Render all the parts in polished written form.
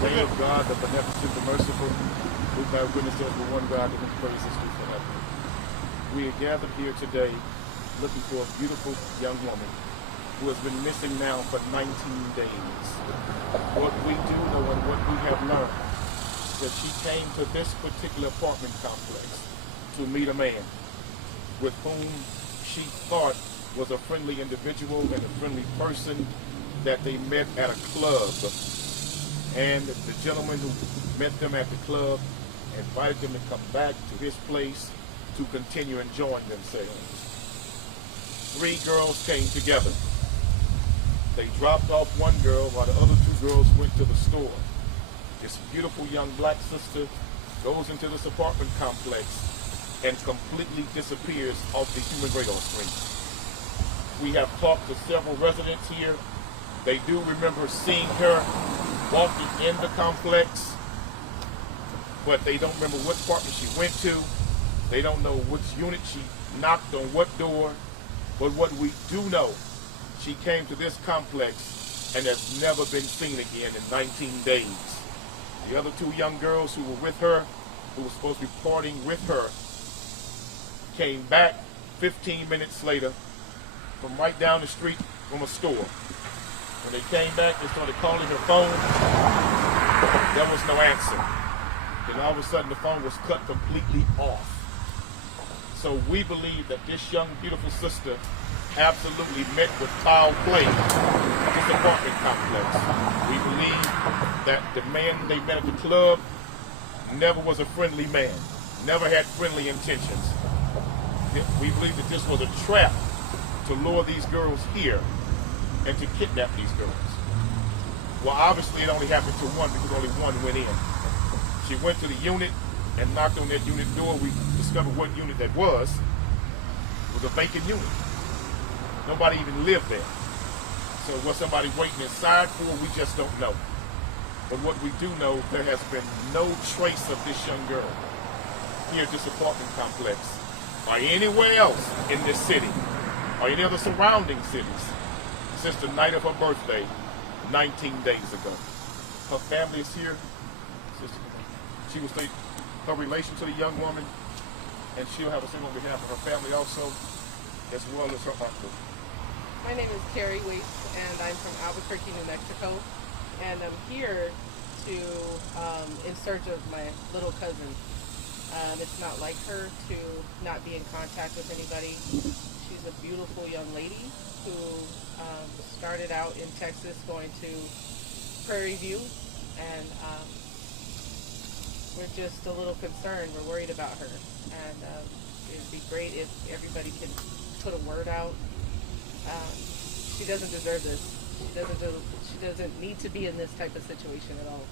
name of God, the beneficent, the merciful, who by witness there is but one God, to whom praise is due forever. We are gathered here today looking for a beautiful young woman who has been missing now for 19 days. What we do know and what we have learned is that she came to this particular apartment complex to meet a man with whom she thought was a friendly individual and a friendly person that they met at a club. And the gentleman who met them at the club invited them to come back to his place to continue enjoying themselves. 3 girls came together. They dropped off one girl while the other 2 girls went to the store. This beautiful young black sister goes into this apartment complex and completely disappears off the human radar screen. We have talked to several residents here. They do remember seeing her walking in the complex, but they don't remember what apartment she went to. They don't know which unit she knocked on what door. But what we do know, she came to this complex and has never been seen again in 19 days. The other 2 young girls who were with her, who were supposed to be partying with her, came back 15 minutes later from right down the street from a store. When they came back, they started calling her phone. There was no answer. Then all of a sudden, the phone was cut completely off. So we believe that this young, beautiful sister absolutely met with foul play at this apartment complex. We believe that the man they met at the club never was a friendly man, never had friendly intentions. We believe that this was a trap to lure these girls here and to kidnap these girls. Well, obviously it only happened to one because only one went in. She went to the unit and knocked on that unit door. We discovered what unit that was. It was a vacant unit. Nobody even lived there. So was somebody waiting inside for? We just don't know. But what we do know, there has been no trace of this young girl here at this apartment complex or anywhere else in this city or any other surrounding cities since the night of her birthday 19 days ago. Her family is here. She will state her relation to the young woman, and she'll have a statement on behalf of her family also, as well as her uncle. My name is KRIV Waites, and I'm from Albuquerque, New Mexico, and I'm here to in search of my little cousin. It's not like her to not be in contact with anybody. She's a beautiful young lady who started out in Texas going to Prairie View, and we're just a little concerned. We're worried about her, and it'd be great if everybody could put a word out. She doesn't deserve this. She doesn't need to be in this type of situation at all,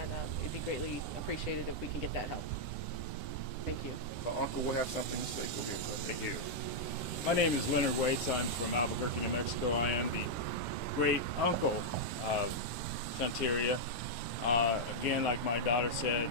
and it'd be greatly appreciated if we can get that help. Thank you. Uncle will have something to say. Go ahead, thank you. My name is Leonard Waites. I'm from Albuquerque, New Mexico. I am the great uncle of Shawtyeria. Again, like my daughter said,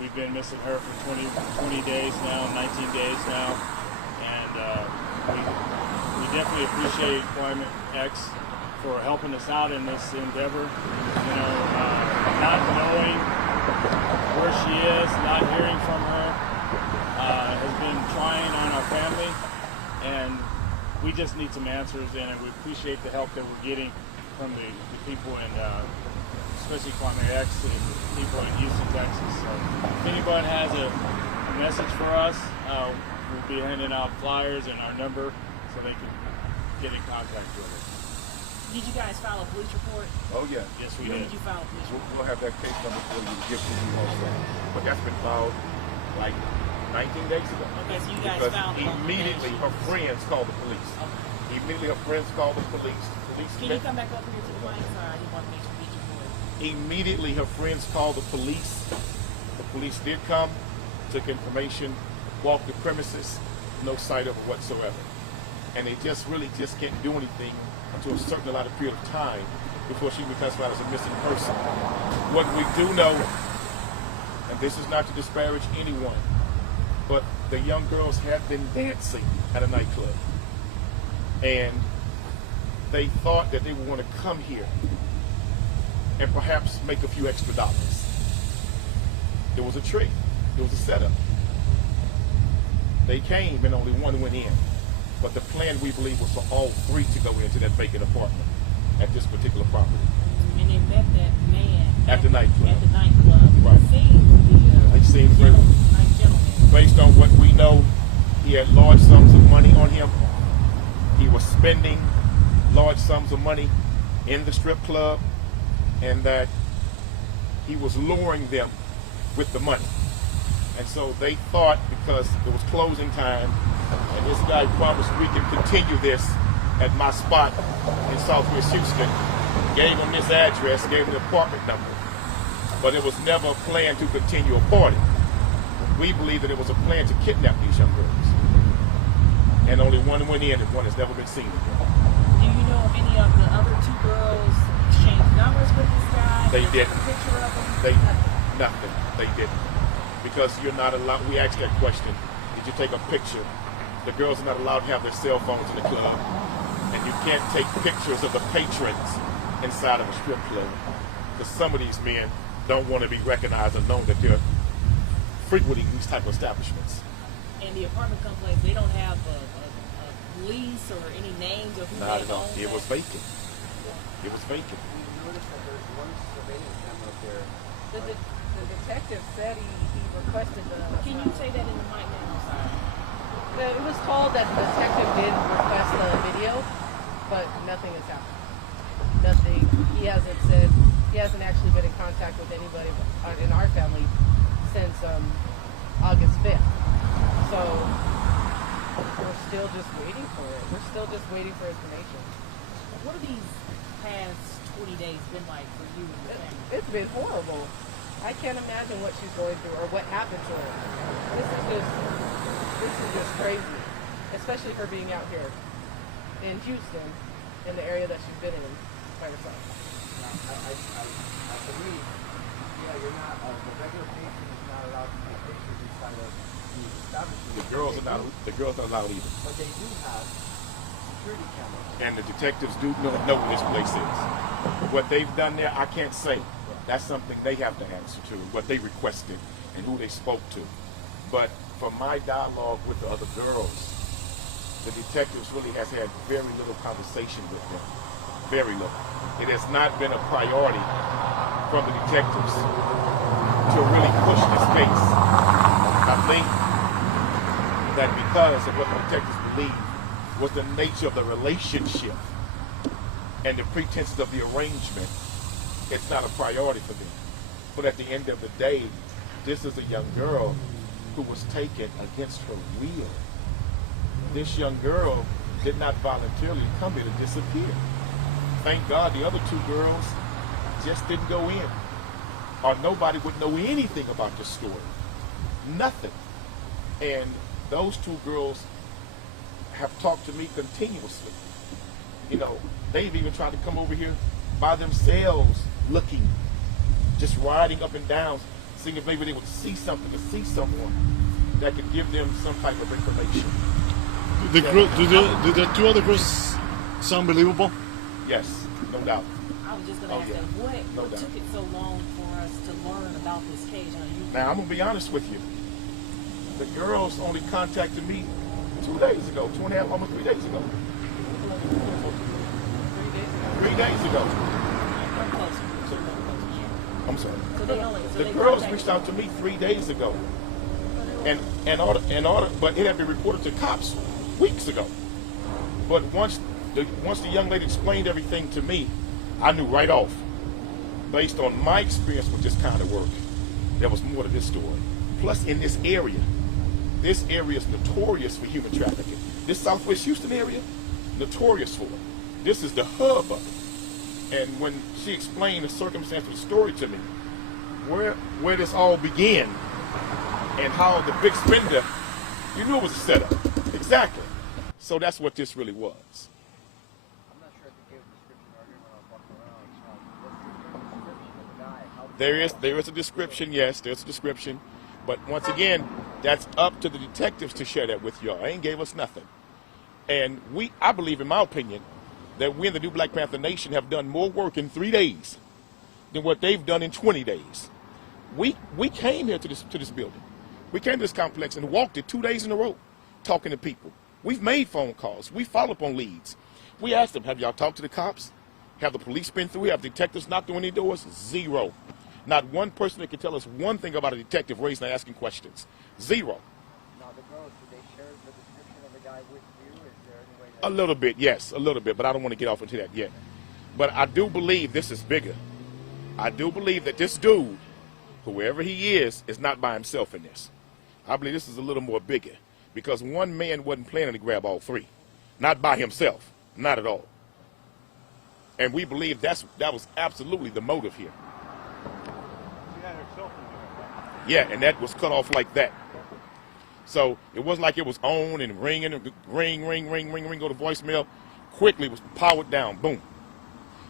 we've been missing her for 20 days now, 19 days now, and we definitely appreciate Community X for helping us out in this endeavor. You know, not knowing where she is, not hearing from her, has been trying on our family, and we just need some answers, and we appreciate the help that we're getting from the people in, especially Community X, and people in Houston, Texas. So if anyone has a message for us, we'll be handing out flyers and our number so they can get in contact with us. Did you guys file a police report? Oh yeah. Yes, we When did. did you file a police report? We'll have that case number for you to give to you also. But that's been filed like 19 days ago. Okay, so you guys because filed it on the immediately day. her friends called the police. Okay. Immediately her friends called the police. Can you come back up here to the mic? Sorry, I didn't want to make sure we get your voice. Immediately her friends called the police. The police did come, took information, walked the premises, no sight of her whatsoever. And they just really can't do anything until a certain amount of period of time before she be classified as a missing person. What we do know, and this is not to disparage anyone, but the young girls had been dancing at a nightclub. And they thought that they would want to come here and perhaps make a few extra dollars. It was a trick. It was a setup. They came and only one went in. But the plan, we believe, was for all three to go into that vacant apartment at this particular property. And they met that man At the nightclub. At the nightclub. Right. He seemed very, like gentleman. based on what we know, he had large sums of money on him. He was spending large sums of money in the strip club, and that he was luring them with the money. And so they thought, because it was closing time, and this guy promised we can continue this at my spot in Southwest Houston, gave him this address, gave him the apartment number. But it was never a plan to continue a party. We believe that it was a plan to kidnap these young girls. And only one went in, and one has never been seen again. Do you know if any of the other two girls exchanged numbers with this guy? They didn't. A picture of him? Nothing. They didn't. Because you're not allowed, we asked that question, did you take a picture? The girls are not allowed to have their cell phones in the club, and you can't take pictures of the patrons inside of a strip club. Because some of these men don't want to be recognized and known that they're frequenting these type of establishments. And the apartment complex, they don't have a lease or any names of who Not they at all. own? It was vacant. It was vacant. We noticed that there's one surveillance camera up there. The detective said he requested the. Can you say that in the mic now? I'm sorry. It was told that the detective did request the video, but nothing has happened. Nothing. He hasn't actually been in contact with anybody in our family since August 5th. So we're still just waiting for it. We're still just waiting for information. What have these past 20 days been like for you and your family? It's been horrible. I can't imagine what she's going through or what happened to her. This is just crazy, especially her being out here in Houston, in the area that she's been in by herself. I believe, you're not, the regular patron is not allowed to take pictures inside of the establishment. The girls are not allowed either. But they do have security cameras. And the detectives do know where this place is. What they've done there, I can't say. That's something they have to answer to, what they requested and who they spoke to. But from my dialogue with the other girls, the detectives really has had very little conversation with them. Very little. It has not been a priority from the detectives to really push this case. I think that because of what the detectives believe was the nature of the relationship and the pretenses of the arrangement, it's not a priority for them. But at the end of the day, this is a young girl who was taken against her will. This young girl did not voluntarily come here to disappear. Thank God the other two girls just didn't go in, or nobody would know anything about this story. Nothing. And those two girls have talked to me continuously. They've even tried to come over here by themselves, looking, just riding up and down, seeing if maybe they would see something, to see someone that could give them some type of information. Do the two other girls sound believable? Yes, no doubt. I was just going to ask that. What took it so long for us to learn about this case? Now, I'm going to be honest with you. The girls only contacted me 2 days ago, 2.5, almost 3 days ago. 3 days ago. I'm sorry. The girls reached out to me 3 days ago, but it had been reported to cops weeks ago. But once the young lady explained everything to me, I knew right off, based on my experience with this kind of work, there was more to this story. Plus, in this area is notorious for human trafficking. This Southwest Houston area, notorious for it. This is the hub of it. And when she explained the circumstance of the story to me, where this all began, and how the big spender, you knew it was a setup. Exactly. So that's what this really was. I'm not sure if you gave a description earlier when I was walking around. What's the description of the guy? There is a description, yes, there's a description. But once again, that's up to the detectives to share that with y'all. They ain't gave us nothing. And I believe, in my opinion, that we in the New Black Panther Nation have done more work in 3 days than what they've done in 20 days. We came here to this building. We came to this complex and walked it 2 days in a row, talking to people. We've made phone calls. We follow up on leads. We asked them, have y'all talked to the cops? Have the police been through here? Have detectives knocked on any doors? Zero. Not one person that can tell us one thing about a detective raising and asking questions. Zero. Now the girls, did they share the description of the guy with you? Is there any way that... A little bit, yes, a little bit, but I don't want to get off into that yet. But I do believe this is bigger. I do believe that this dude, whoever he is not by himself in this. I believe this is a little more bigger because one man wasn't planning to grab all three. Not by himself, not at all. And we believe that was absolutely the motive here. She had her cell phone. Yeah, and that was cut off like that. So it wasn't like it was on and ringing, and ring, go to voicemail. Quickly it was powered down, boom.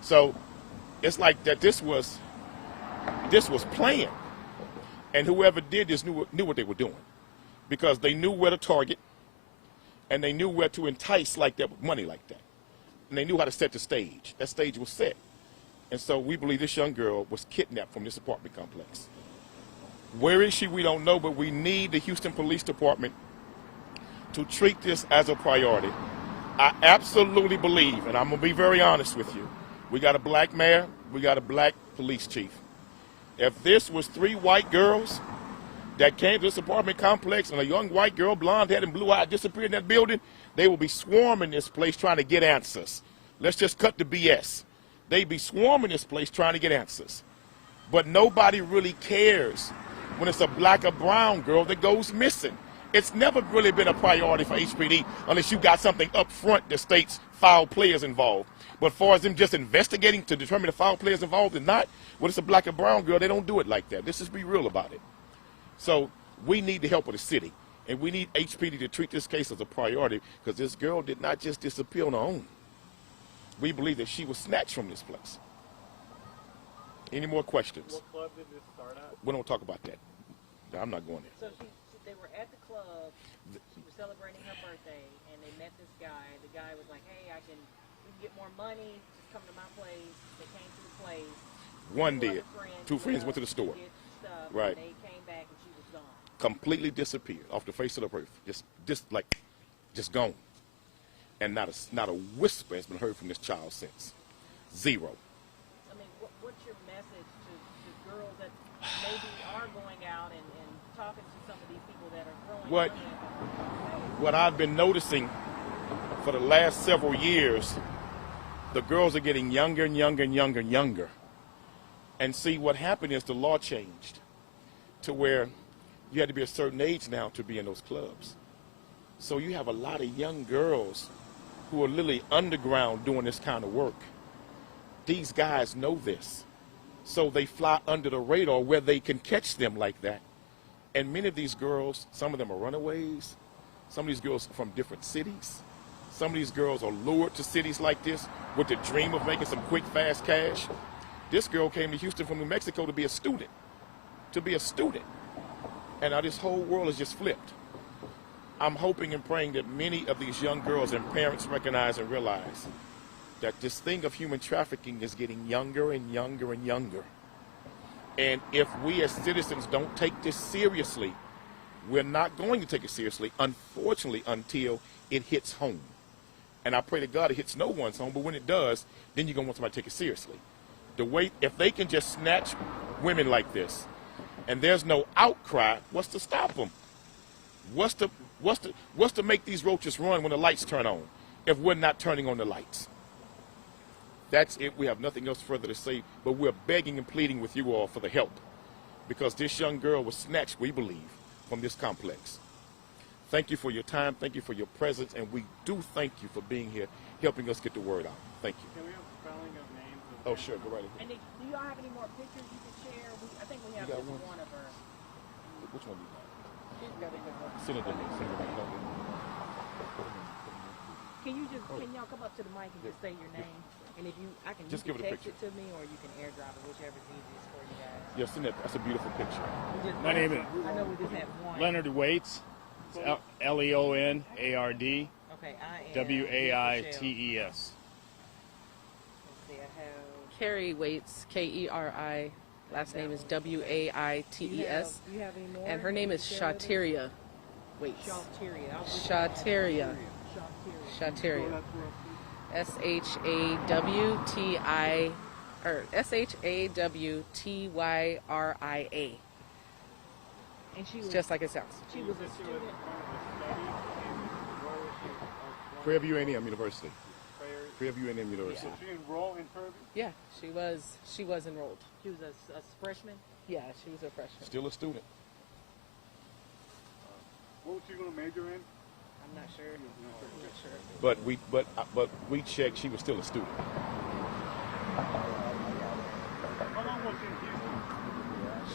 So it's like that this was planned. And whoever did this knew what they were doing. Because they knew where to target, and they knew where to entice like that with money like that. And they knew how to set the stage. That stage was set. And so we believe this young girl was kidnapped from this apartment complex. Where is she? We don't know, but we need the Houston Police Department to treat this as a priority. I absolutely believe, and I'm going to be very honest with you, we got a black mayor, we got a black police chief. If this was 3 white girls that came to this apartment complex and a young white girl, blonde-haired and blue-eyed, disappeared in that building, they will be swarming this place trying to get answers. Let's just cut the BS. They'd be swarming this place trying to get answers. But nobody really cares when it's a black or brown girl that goes missing. It's never really been a priority for HPD unless you got something up front that states foul players involved. But as far as them just investigating to determine if foul players involved or not, when it's a black or brown girl, they don't do it like that. Let's just be real about it. So we need the help of the city, and we need HPD to treat this case as a priority because this girl did not just disappear on her own. We believe that she was snatched from this place. Any more questions? What club did this start at? We don't talk about that. I'm not going there. So they were at the club. She was celebrating her birthday, and they met this guy. The guy was like, "Hey, we can get more money. Just come to my place." They came to the place. One did. 2 friends went to the store. Stuff, right. And they came back, and she was gone. Completely disappeared off the face of the earth. Just gone. And not a whisper has been heard from this child since. Zero. I mean, what's your message to girls that maybe are going out and talking to some of these people that are throwing money at them? What I've been noticing for the last several years, the girls are getting younger and younger and younger and younger. And see, what happened is the law changed to where you had to be a certain age now to be in those clubs. So you have a lot of young girls who are literally underground doing this kind of work. These guys know this. So they fly under the radar where they can catch them like that. And many of these girls, some of them are runaways. Some of these girls are from different cities. Some of these girls are lured to cities like this with the dream of making some quick, fast cash. This girl came to Houston from New Mexico to be a student. And now this whole world has just flipped. I'm hoping and praying that many of these young girls and parents recognize and realize that this thing of human trafficking is getting younger and younger and younger. And if we as citizens don't take this seriously, we're not going to take it seriously, unfortunately, until it hits home. And I pray to God it hits no one's home, but when it does, then you're going to want somebody to take it seriously. If they can just snatch women like this, and there's no outcry, what's to stop them? What's to make these roaches run when the lights turn on if we're not turning on the lights? That's it. We have nothing else further to say, but we're begging and pleading with you all for the help because this young girl was snatched, we believe, from this complex. Thank you for your time. Thank you for your presence, and we do thank you for being here, helping us get the word out. Thank you. Can we have spelling of names? Oh, sure. Go right ahead. And do y'all have any more pictures you can share? I think we have got just one? one of her. Which one do you got? She's got it. Send it to me. Can y'all come up to the mic and just say your name? And if I can Just you give can it a text picture. it to me, or you can airdrop it, whichever's easiest for you guys. Yeah, send that. That's a beautiful picture. My name is I know we just have one. Leonard Waites. Leonard. Okay, Waites. Let's see, I have Keri Waites, Keri. Last name is Waites. You have any more? And her name is Shawtyeria Waites. Shawtyeria. Shawtyeria. S-H-A-W-T-I, or S-H-A-W-T-Y-R-I-A. And she It's was just like it sounds. she was a student. KRIV UNM University. KRIV UNM University. She enrolled in KRIV? Yeah, she was enrolled. She was a freshman. Yeah, she was a freshman. Still a student. What was she going to major in? I'm not sure. I'm not sure. But we checked. She was still a student. How long was she in Houston?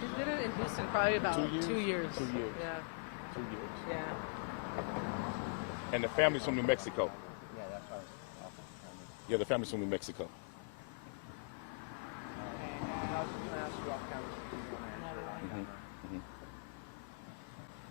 She's been in Houston probably about 2 years. 2 years. Yeah. 2 years. Yeah. And the family's from New Mexico. Yeah, that's right. Yeah, the family's from New Mexico.